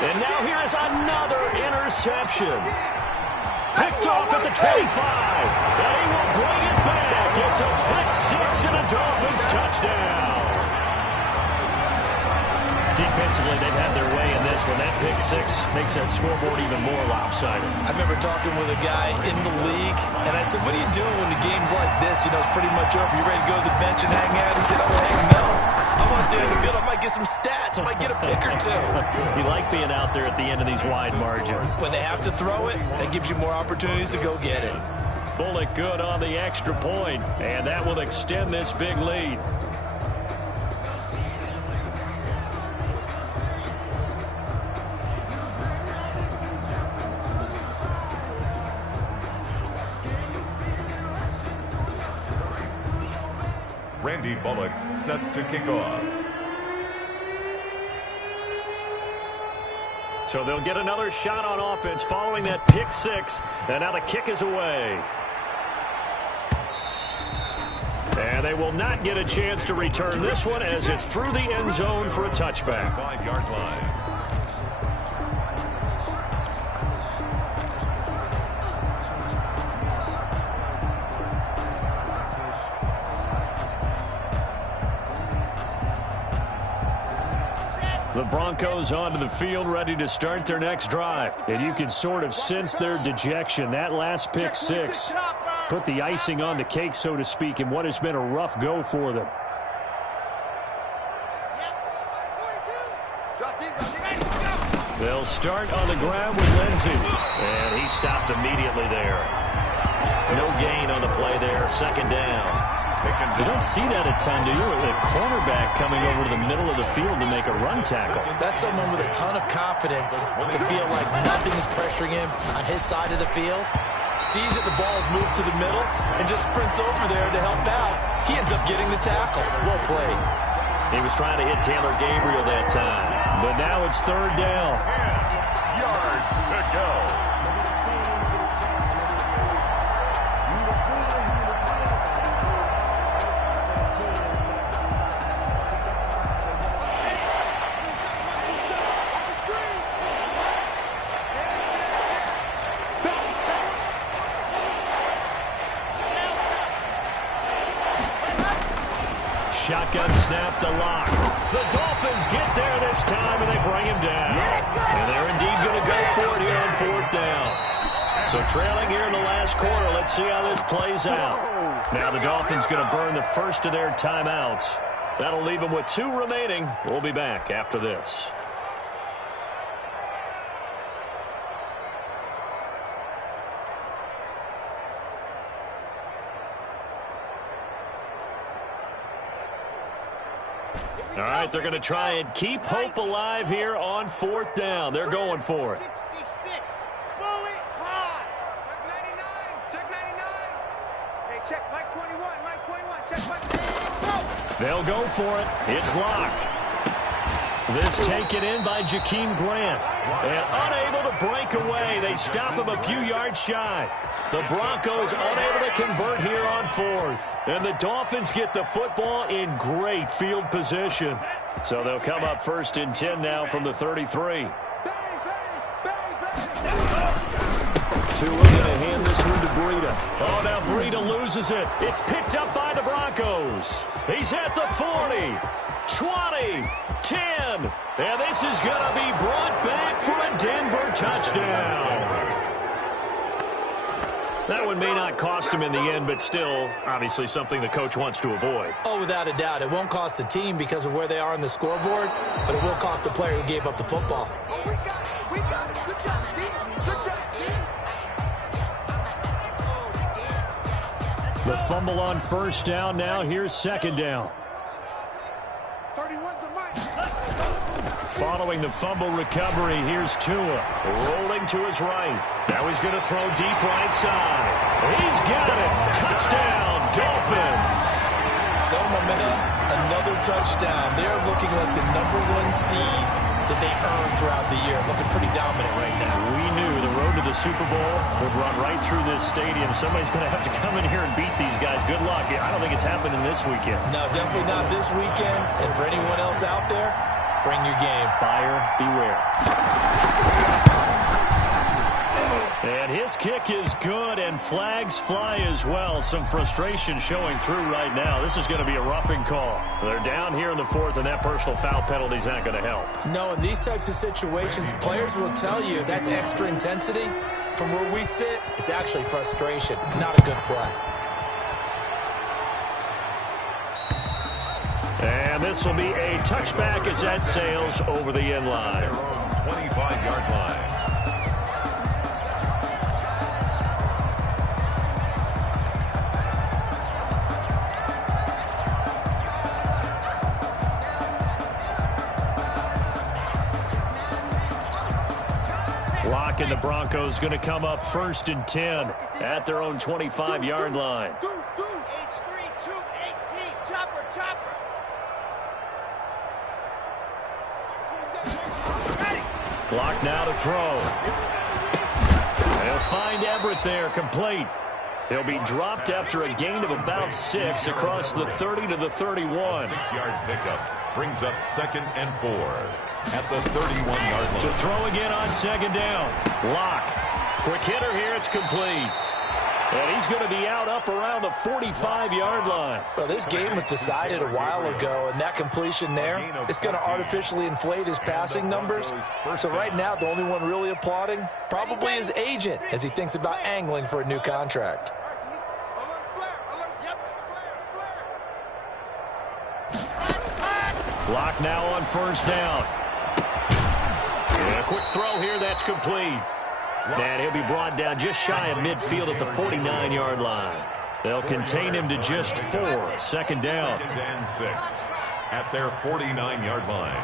And now here is another interception. Picked off at the 25. And he will bring it It's a pick 6 and a Dolphins touchdown. Defensively, they've had their way in this one. That pick 6 makes that scoreboard even more lopsided. I remember talking with a guy in the league, and I said, what do you do when the game's like this? You know, it's pretty much over. You ready to go to the bench and hang out? He said, oh, heck no. I want to stay in the field. I might get some stats. I might get a pick or two. You like being out there at the end of these wide margins. When they have to throw it, that gives you more opportunities to go get it. Bullock good on the extra point, and that will extend this big lead. Randy Bullock set to kick off. So they'll get another shot on offense following that pick 6. And now the kick is away. And they will not get a chance to return this one as it's through the end zone for a touchback. 5-yard line. The Broncos onto the field, ready to start their next drive. And you can sort of sense their dejection. That last pick 6 put the icing on the cake, so to speak, in what has been a rough go for them. They'll start on the ground with Lindsey. And he stopped immediately there. No gain on the play there. Second down. You don't see that a ton, do you? A cornerback coming over to the middle of the field to make a run tackle. That's someone with a ton of confidence to feel like nothing is pressuring him on his side of the field. Sees that the ball is moved to the middle and just sprints over there to help out. He ends up getting the tackle. Well played. He was trying to hit Taylor Gabriel that time. But now it's third down. Yards to go. Shotgun snap to Lock. The Dolphins get there this time, and they bring him down. And they're indeed going to go for it here on fourth down. So trailing here in the last quarter, let's see how this plays out. Now the Dolphins going to burn the first of their timeouts. That'll leave them with 2 remaining. We'll be back after this. All right, they're going to try and keep hope alive here on fourth down. They're going for it. 66. Bully high. Check 99. Check 99. Hey, check Mike 21. Mike 21. Check Mike 21. They'll go for it. It's Lock. This taken in by Jakeem Grant. And unable to break away. They stop him a few yards shy. The Broncos unable to convert here on fourth. And the Dolphins get the football in great field position. So they'll come up first and 10 now from the 33. Tua going to hand this one to Breida. Oh, now Breida loses it. It's picked up by the Broncos. He's at the 40, 20, 10. And this is going to be brought back for a Denver touchdown. That one may not cost him in the end, but still, obviously something the coach wants to avoid. Oh, without a doubt. It won't cost the team because of where they are on the scoreboard, but it will cost the player who gave up the football. Oh, we got it. We got it. Good job, D. Good job, D. The fumble on first down. Now here's second down. 31's the mic. Following the fumble recovery, here's Tua. Rolling to his right. Now he's going to throw deep right side. He's got it. Touchdown, Dolphins. So momentum, another touchdown. They're looking like the #1 seed that they earned throughout the year. Looking pretty dominant right now. We knew the road to the Super Bowl would run right through this stadium. Somebody's going to have to come in here and beat these guys. Good luck. I don't think it's happening this weekend. No, definitely not this weekend. And for anyone else out there, bring your game. Buyer beware. And his kick is good, and flags fly as well. Some frustration showing through right now. This is going to be a roughing call. They're down here in the fourth, and that personal foul penalty is not going to help. No, in these types of situations, players will tell you that's extra intensity. From where we sit, it's actually frustration, not a good play. And this will be a touchback as that sails over the end line. 25-yard line. Lock and the Broncos going to come up 1st and 10 at their own 25-yard line. Lock now to throw. They'll find Everett there, complete. He'll be dropped after a gain of about 6 across the 30 to the 31. A 6-yard pickup brings up 2nd and 4 at the 31-yard line. To throw again on 2nd down. Lock. Quick hitter here, it's complete. And he's going to be out up around the 45-yard line. Well, this game was decided a while ago, and that completion there is going to artificially inflate his passing numbers. So right now, the only one really applauding probably his agent as he thinks about angling for a new contract. Lock now on 1st down. And a quick throw here, that's complete. And he'll be brought down just shy of midfield at the 49-yard line. They'll contain him to just 4. 2nd down. 2nd and 6 at their 49-yard line.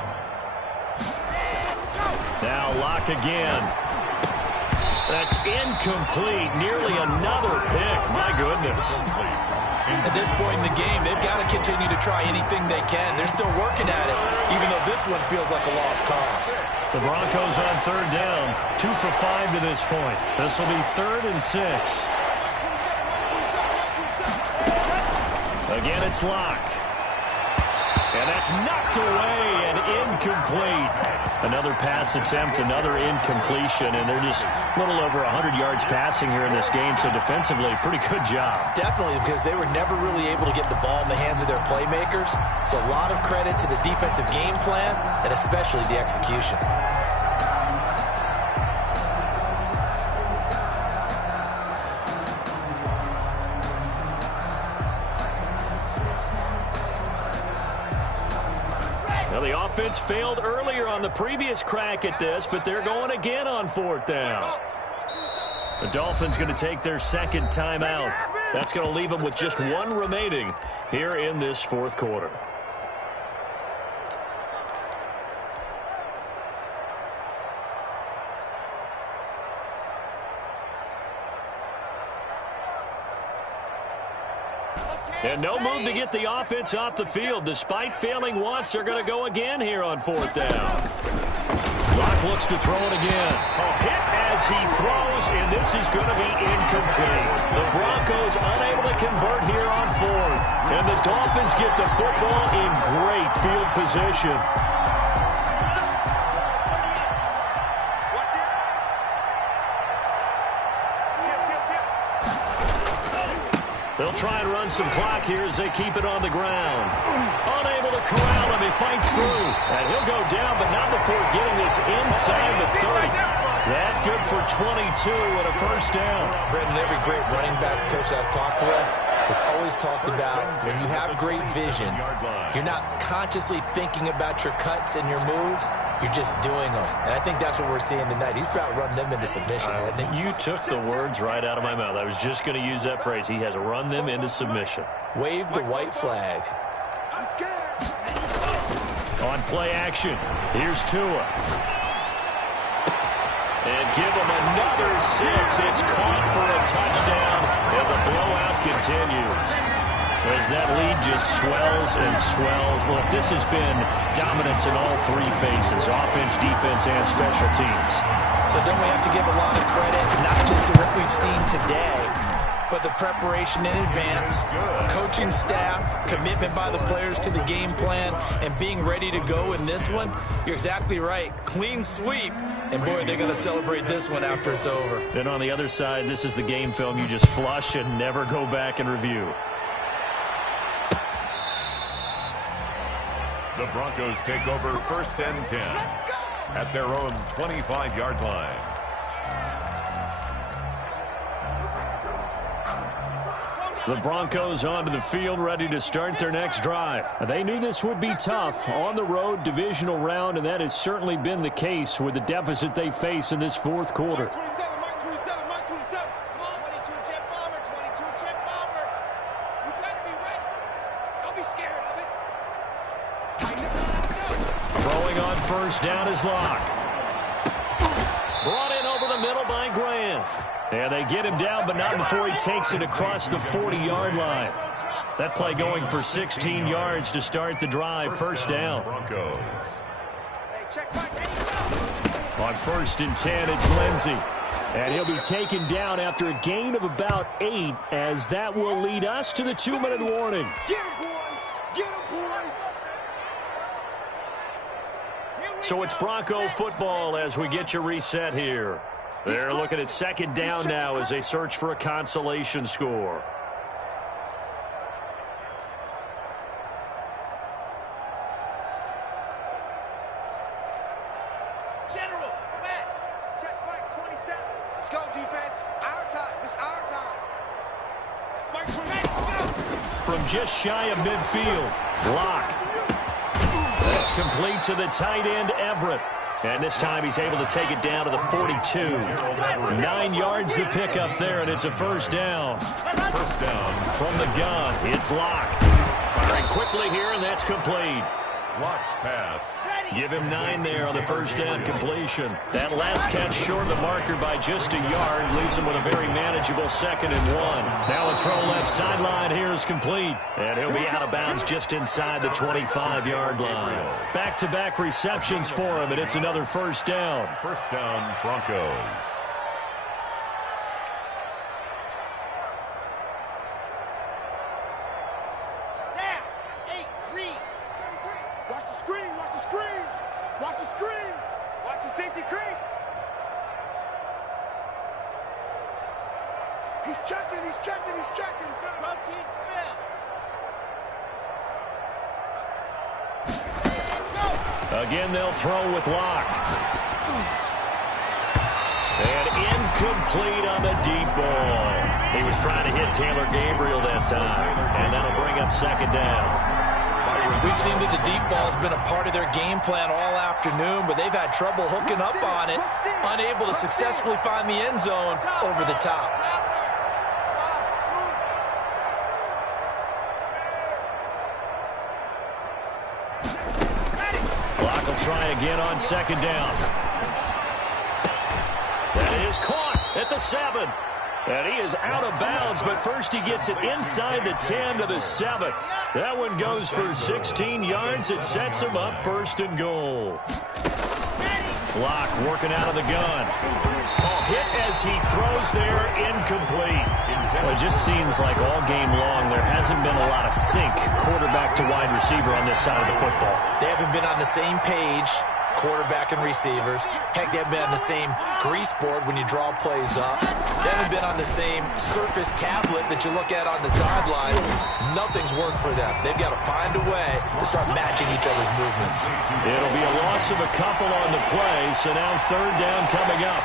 Now Lock again. That's incomplete. Nearly another pick. My goodness. At this point in the game, they've got to continue to try anything they can. They're still working at it, even though this one feels like a lost cause. The Broncos on 3rd down, 2 for 5 to this point. This will be 3rd and 6. Again, it's Lock. And that's knocked away and incomplete. Another pass attempt, another incompletion, and they're just a little over 100 yards passing here in this game, so defensively, pretty good job. Definitely, because they were never really able to get the ball in the hands of their playmakers, so a lot of credit to the defensive game plan and especially the execution. Now, the offense failed earlier on the previous crack at this, but they're going again on 4th down. The Dolphins going to take their 2nd timeout. That's going to leave them with just 1 remaining here in this 4th quarter. And no move to get the offense off the field. Despite failing once, they're going to go again here on 4th down. Lock looks to throw it again. A hit as he throws, and this is going to be incomplete. The Broncos unable to convert here on 4th. And the Dolphins get the football in great field position. They'll try and run some clock here as they keep it on the ground. Unable to corral him. He fights through. And he'll go down, but not before getting this inside the 30. That good for 22 and a 1st down. Brendan, every great running backs coach I've talked with has always talked about when you have great vision, you're not consciously thinking about your cuts and your moves. You're just doing them. And I think that's what we're seeing tonight. He's about to run them into submission, hasn't he? You took the words right out of my mouth. I was just going to use that phrase. He has run them into submission. Wave the white flag. On play action, here's Tua. And give him another 6. It's caught for a touchdown, and the blowout continues. As that lead just swells and swells. Look, this has been dominance in all 3 phases, offense, defense, and special teams. So don't we have to give a lot of credit, not just to what we've seen today, but the preparation in advance, coaching staff, commitment by the players to the game plan, and being ready to go in this one, you're exactly right. Clean sweep, and boy, they're going to celebrate this one after it's over. Then on the other side, this is the game film you just flush and never go back and review. The Broncos take over 1st and 10 at their own 25-yard line. The Broncos onto the field, ready to start their next drive. They knew this would be tough on the road, divisional round, and that has certainly been the case with the deficit they face in this fourth quarter. Throwing on first down is Locke. Brought in over the middle by Graham. And they get him down, but not before he takes it across the 40-yard line. That play going for 16 yards to start the drive. First down. Broncos. On 1st and 10, it's Lindsey. And he'll be taken down after a gain of about 8, as that will lead us to the 2-minute warning. Get him, boy! Get him, boy! So it's Bronco football as we get you reset here. They're looking at 2nd down now as they search for a consolation score. General, West, check Mike 27. Let's go, defense. Our time. It's our time. Mike 28, go! From just shy of midfield, Locke. That's complete to the tight end, Everett. And this time he's able to take it down to the 42. 9 yards to pick up there, and it's a first down. First down. From the gun, it's Locke. Firing quickly here, and that's complete. Locke's pass. Give him 9 there on the first down completion. That last catch short of the marker by just a yard leaves him with a very manageable 2nd and 1. Now a throw left sideline here is complete. And he'll be out of bounds just inside the 25-yard line. Back-to-back receptions for him, and it's another first down. First down, Broncos. He's checking. Protein spill. Again, they'll throw with Locke. And incomplete on the deep ball. He was trying to hit Taylor Gabriel that time. And that'll bring up 2nd down. We've seen that the deep ball's been a part of their game plan all afternoon, but they've had trouble hooking up on it, unable to successfully find the end zone over the top. Clock will try again on 2nd down. That is caught at the 7. And he is out of bounds, but first he gets it inside the 10 to the 7. That one goes for 16 yards. It sets him up 1st and goal. Locke working out of the gun. Hit as he throws there, incomplete. Well, it just seems like all game long there hasn't been a lot of sync quarterback to wide receiver on this side of the football. They haven't been on the same page, quarterback and receivers. Heck, they haven't been on the same grease board when you draw plays up. They haven't been on the same surface tablet that you look at on the sidelines. Nothing's worked for them. They've got to find a way to start matching each other's movements. It'll be a loss of a couple on the play, so now 3rd down coming up.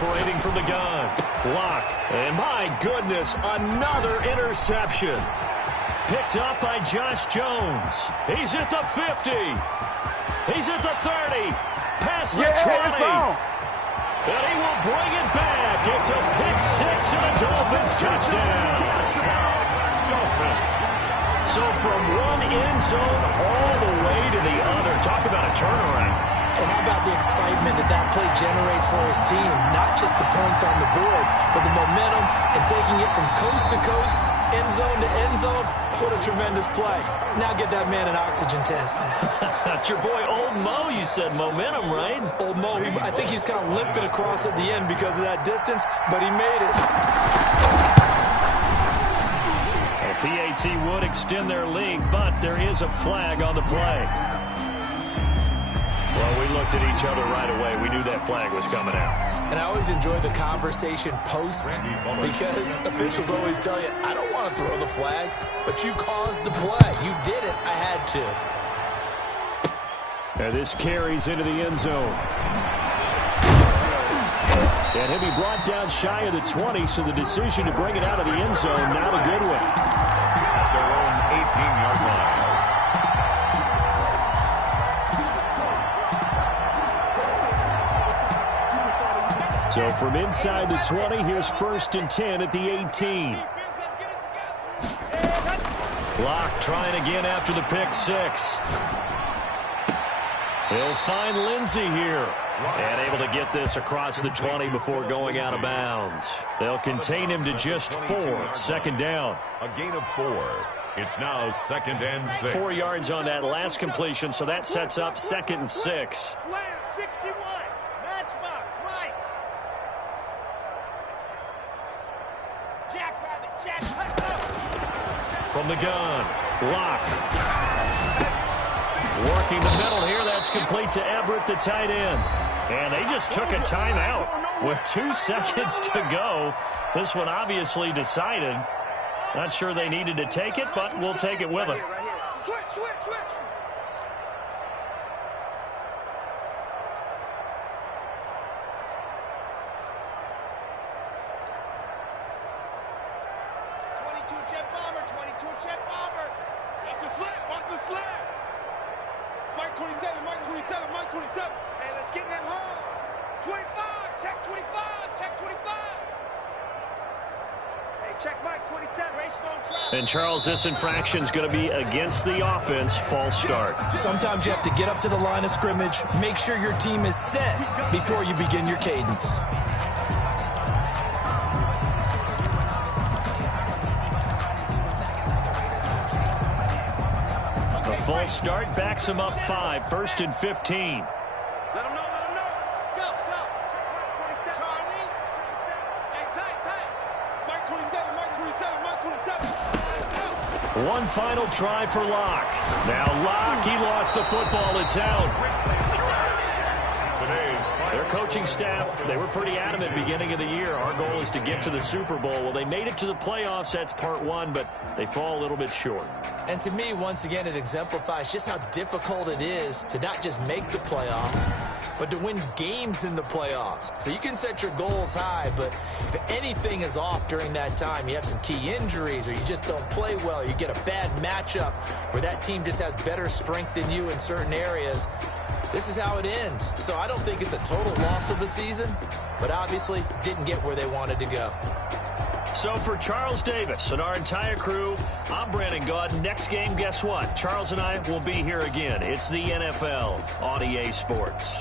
Operating from the gun, Locke, and my goodness, another interception. Picked up by Josh Jones. He's at the 50. He's at the 30. Past the 20. And he will bring it back. It's a pick-6 and a Dolphins touchdown. So from one end zone all the way to the other. Talk about a turnaround. And how about the excitement that play generates for his team? Not just the points on the board, but the momentum and taking it from coast to coast, end zone to end zone. What a tremendous play. Now get that man an oxygen tent. That's your boy Old Mo. You said momentum, right? Old Mo, I think he's kind of limping across at the end because of that distance, but he made it. Well, PAT would extend their lead, but there is a flag on the play. Well, we looked at each other right away. We knew that flag was coming out. And I always enjoy the conversation post because officials always tell you, I don't want to throw the flag, but you caused the play. You did it. I had to. And this carries into the end zone. And he'll be brought down shy of the 20, so the decision to bring it out of the end zone, not a good one. At their own 18-yard line. So from inside the 20, here's 1st and 10 at the 18. Locke trying again after the pick six. He'll find Lindsey here. And able to get this across the 20 before going out of bounds. They'll contain him to just 4. 2nd down. A gain of 4. It's now 2nd and 6. 4 yards on that last completion, so that sets up 2nd and 6. Slam 61. Matchbox. Light. Jackrabbit. Jack. From the gun, Locke. Working the middle here. That's complete to Everett, the tight end. And they just took a timeout with 2 seconds to go. This one obviously decided. Not sure they needed to take it, but we'll take it with them. Switch. 22 jet bomber. 22 jet bomber. Watch the slant. Watch the slant. Mike 27. Mike 27. Mike 27. Hey, let's get in that holes. 25. Check 25. Check 25. Hey, check Mike 27. Race on track. And Charles, this infraction's going to be against the offense. False start. Sometimes you have to get up to the line of scrimmage, make sure your team is set before you begin your cadence. The false start backs him up 5. 1st and 15. Let him know. Go. Check Mike 27. Charlie. 27. Hey, tight. Mike 27. Mike 27. Mike 27. One final try for Locke. Now Locke, he lost the football. It's out. Their coaching staff, they were pretty adamant beginning of the year. Our goal is to get to the Super Bowl. Well, they made it to the playoffs. That's part 1, but they fall a little bit short. And to me, once again, it exemplifies just how difficult it is to not just make the playoffs, but to win games in the playoffs. So you can set your goals high, but if anything is off during that time, you have some key injuries or you just don't play well, you get a bad matchup where that team just has better strength than you in certain areas, this is how it ends. So I don't think it's a total loss of the season, but obviously didn't get where they wanted to go. So for Charles Davis and our entire crew, I'm Brandon Gaudin. Next game, guess what? Charles and I will be here again. It's the NFL on EA Sports.